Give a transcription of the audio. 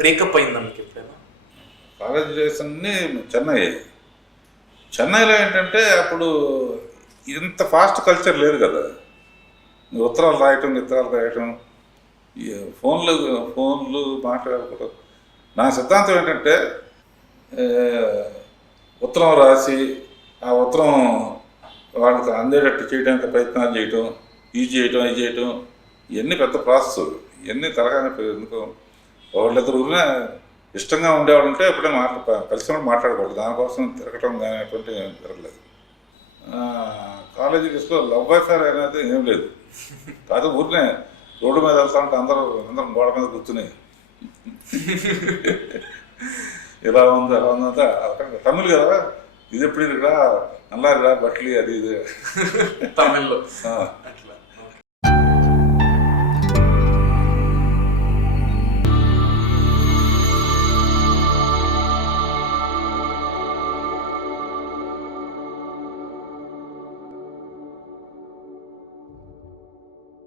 Breakup అయిందా మీకు ఎప్పుడైనా? కాలేజ్ డేస్ అన్నీ చెన్నైలో ఏంటంటే అప్పుడు ఇంత ఫాస్ట్ కల్చర్ లేదు కదా. ఉత్తరాలు రాయటం ఈ ఫోన్లు మాట్లాడుకోవడం. నా సిద్ధాంతం ఏంటంటే ఉత్తరం రాసి ఆ ఉత్తరం వాళ్ళకి అందేటట్టు చేయడానికి ప్రయత్నాలు చేయటం, ఇది చేయటం ఇవన్నీ పెద్ద ప్రాసెస్. ఇవన్నీ తరగానే ఎందుకు వాళ్ళిద్దరు ఇష్టంగా ఉండేవాళ్ళు ఉంటే ఎప్పుడైనా కలిసి మాట్లాడకూడదు. దానికోసం తిరగటం కానీ అటువంటి తిరగలేదు. కాలేజీ డేస్లో లవ్ అఫేర్ అనేది ఏం లేదు. కాదు ఊరినే రోడ్డు మీద వెళ్తా ఉంటే అందరం గోడ మీద కూర్చుని ఇలా ఉంది అలా ఉందంతా తమిళ్ కదా, ఇది ఎప్పుడు ఇక్కడ నల్లారిరా బట్లీ అది ఇది తమిళ్లో